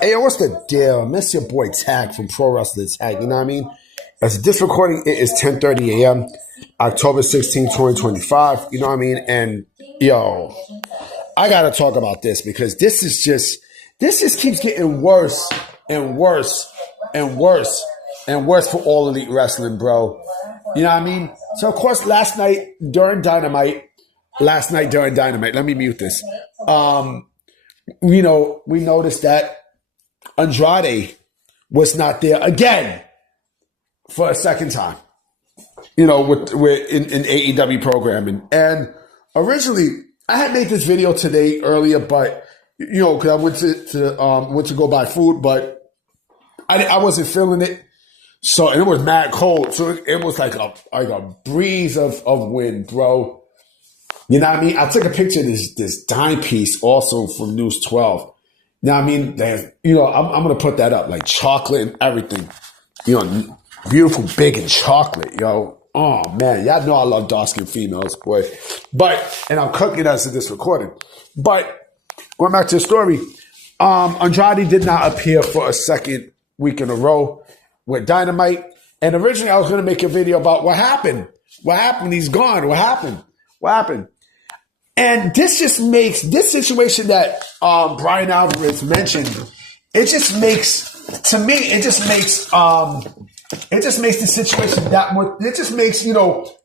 Hey, what's the deal? Miss your boy Tag from Pro Wrestling Tag. You know what I mean? As this recording, it is 10:30 a.m., October 16, 2025. You know what I mean? And yo, I gotta talk about this because this just keeps getting worse and worse and worse and worse for all elite wrestling, bro. You know what I mean? So of course, last night during Dynamite, let me mute this. We noticed that Andrade was not there again for a second time, with in AEW programming. And originally, I had made this video today earlier, but because I went to go buy food, but I wasn't feeling it. So, and it was mad cold, so it was like a breeze of wind, bro. You know what I mean? I took a picture of this dime piece also from News 12. You know what I mean? I'm going to put that up, like chocolate and everything. Beautiful, big and chocolate, yo. Oh, man. Y'all know I love dark-skinned females, boy. And I'm cooking as of this recording. But going back to the story, Andrade did not appear for a second week in a row with Dynamite. And originally I was going to make a video about what happened. What happened? He's gone. What happened? And this just makes this situation that Brian Alvarez mentioned. It just makes the situation that much. It just makes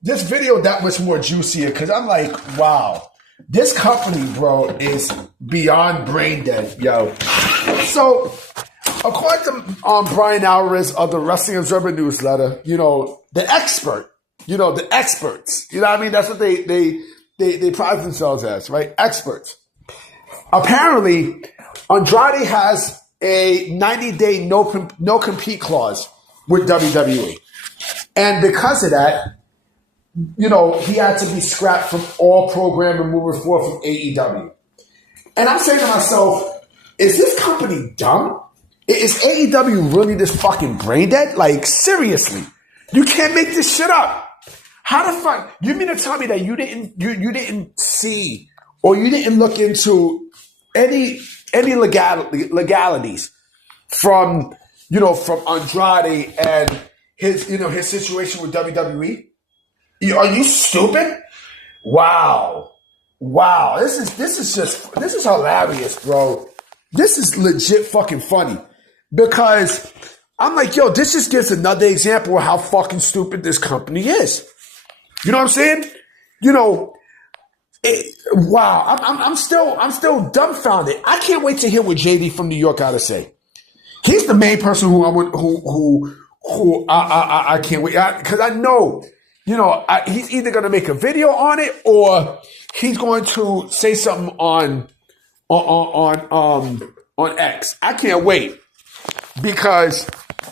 this video that much more juicier because I'm like, wow, this company, bro, is beyond brain dead, yo. So, according to Brian Alvarez of the Wrestling Observer newsletter, the experts. You know what I mean? That's what they prize themselves as, right? Experts. Apparently, Andrade has a 90-day no compete clause with WWE. And because of that, he had to be scrapped from all programming moving forward from AEW. And I'm saying to myself, is this company dumb? Is AEW really this fucking brain dead? Like, seriously. You can't make this shit up. How the fuck? You mean to tell me that you didn't see or you didn't look into any legalities from Andrade and his situation with WWE? Are you stupid? Wow. This is hilarious, bro. This is legit fucking funny because I'm like, yo, this just gives another example of how fucking stupid this company is. You know what I'm saying? Wow. I'm still dumbfounded. I can't wait to hear what JD from New York got to say. He's the main person who I can't wait because I know, he's either going to make a video on it or he's going to say something on X. I can't wait because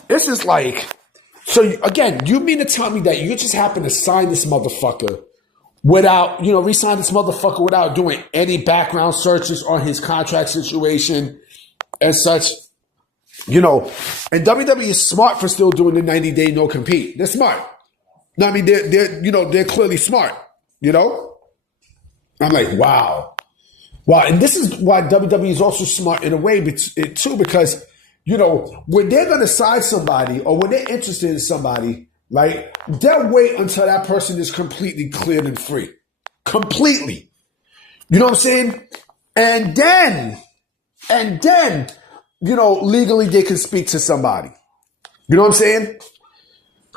this is like. So again, you mean to tell me that you just happen to sign this motherfucker without, re-sign this motherfucker without doing any background searches on his contract situation and such, and WWE is smart for still doing the 90-day no compete. They're smart. No, I mean, they're clearly smart, I'm like, wow. And this is why WWE is also smart in a way too, because when they're going to sign somebody or when they're interested in somebody, right, they'll wait until that person is completely cleared and free. Completely. You know what I'm saying? And then, legally they can speak to somebody. You know what I'm saying?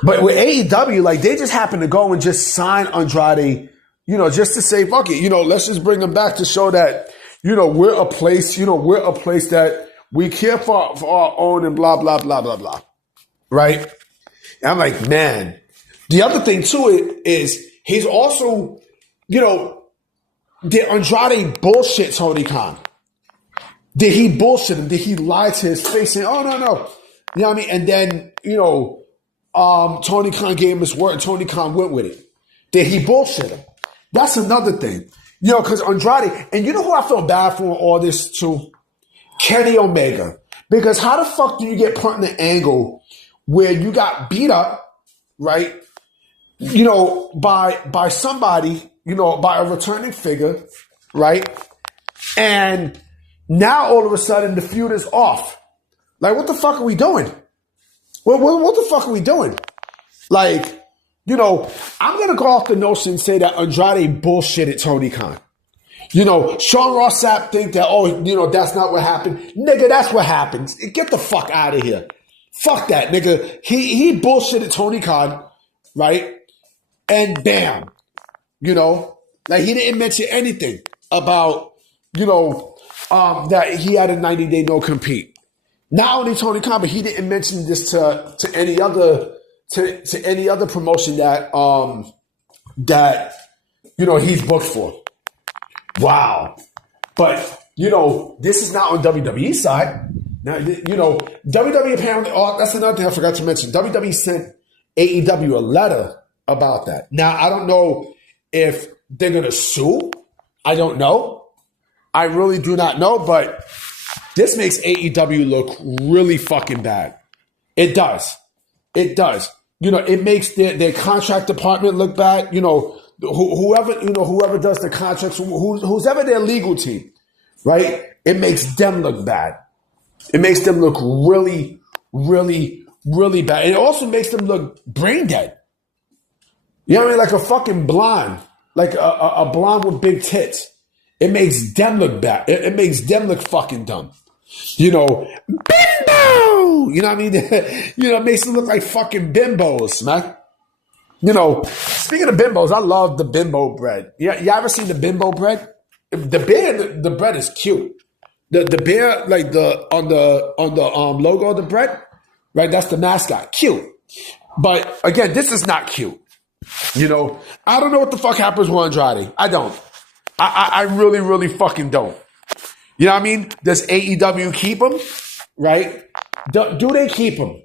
But with AEW, like, they just happen to go and just sign Andrade, just to say, fuck it, let's just bring him back to show that, we're a place that we care for our own and blah, blah, blah, blah, blah. Right? And I'm like, man. The other thing to it is he's also, did Andrade bullshit Tony Khan? Did he bullshit him? Did he lie to his face saying, oh, no. You know what I mean? And then, Tony Khan gave him his word and Tony Khan went with it. Did he bullshit him? That's another thing. Because Andrade, and you know who I feel bad for all this too? Kenny Omega. Because how the fuck do you get put in an angle where you got beat up, right? By somebody, by a returning figure, right? And Now all of a sudden the feud is off. Like, what the fuck are we doing? What the fuck are we doing? Like, you know, I'm going to go off the notion and say that Andrade bullshitted Tony Khan. You know, Sean Ross Sapp think that, oh, you know, that's not what happened. Nigga, that's what happens. Get the fuck out of here. Fuck that, nigga. He bullshitted Tony Khan, right? And bam, you know, like he didn't mention anything about, you know, that he had a 90-day no compete. Not only Tony Khan, but he didn't mention this to any other promotion that that you know he's booked for. Wow. But you know, this is not on WWE side. Now, you know, WWE apparently, oh, that's another thing I forgot to mention. WWE sent AEW a letter about that. Now, I don't know if they're going to sue. I don't know. I really do not know, but this makes AEW look really fucking bad. It does. It does. You know, it makes their contract department look bad. You know, whoever does the contracts, who's ever their legal team, right? It makes them look bad. It makes them look really, really, really bad. It also makes them look brain dead. You know what I mean? Like a fucking blonde, like a blonde with big tits. It makes them look bad. It makes them look fucking dumb. You know, bimbo! You know what I mean? You know, it makes them look like fucking bimbos, man. You know, speaking of bimbos, I love the bimbo bread. Yeah, you ever seen the bimbo bread? The bread is cute. The bear, like on the logo of the bread, right? That's the mascot. Cute. But again, this is not cute. You know, I don't know what the fuck happens with Andrade. I don't. I really, really fucking don't. You know what I mean? Does AEW keep him? Right? Do they keep him?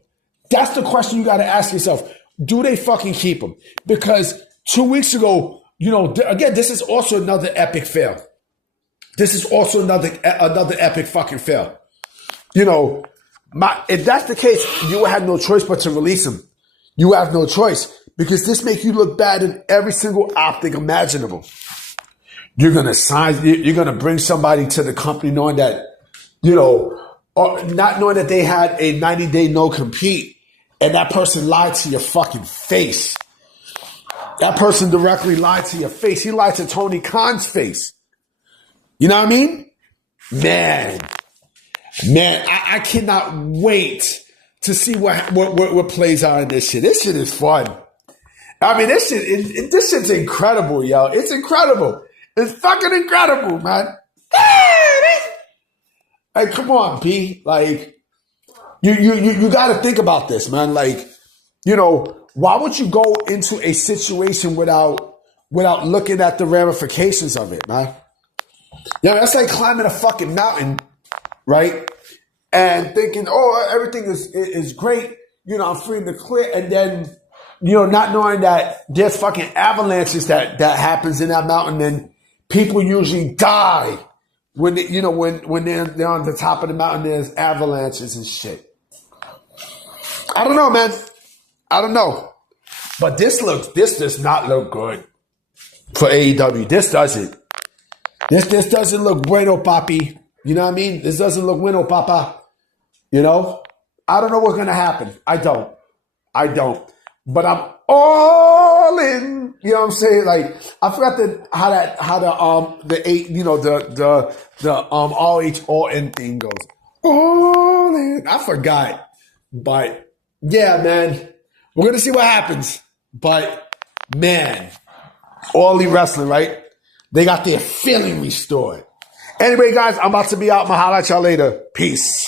That's the question you got to ask yourself. Do they fucking keep him? Because 2 weeks ago, you know, again, this is also another epic fail. This is also another epic fucking fail. You know, if that's the case, you would have no choice but to release him. You have no choice because this makes you look bad in every single optic imaginable. You're gonna bring somebody to the company knowing that, you know, or not knowing that they had a 90-day no compete, and that person lied to your fucking face. That person directly lied to your face. He lied to Tony Khan's face. You know what I mean? Man, I cannot wait to see what plays out in this shit. This shit is fun. I mean, this shit's incredible, yo. It's incredible. It's fucking incredible, man. Like, come on, P. Like, you got to think about this, man. Like, you know, why would you go into a situation without looking at the ramifications of it, man? You know, that's like climbing a fucking mountain, right? And thinking, oh, everything is great. You know, I'm free in the clear. And then, you know, not knowing that there's fucking avalanches that happens in that mountain. And people usually die when they're on the top of the mountain. There's avalanches and shit. I don't know, man. I don't know. But this does not look good for AEW. This doesn't. This doesn't look bueno, papi. You know what I mean? This doesn't look bueno, papa. You know? I don't know what's gonna happen. I don't. But I'm all in. You know what I'm saying? Like, I forgot how the all H all N thing goes. All in. I forgot. But yeah, man. We're gonna see what happens. But man, All Elite Wrestling, right? They got their feeling restored. Anyway, guys, I'm about to be out. I'ma holler at y'all later. Peace.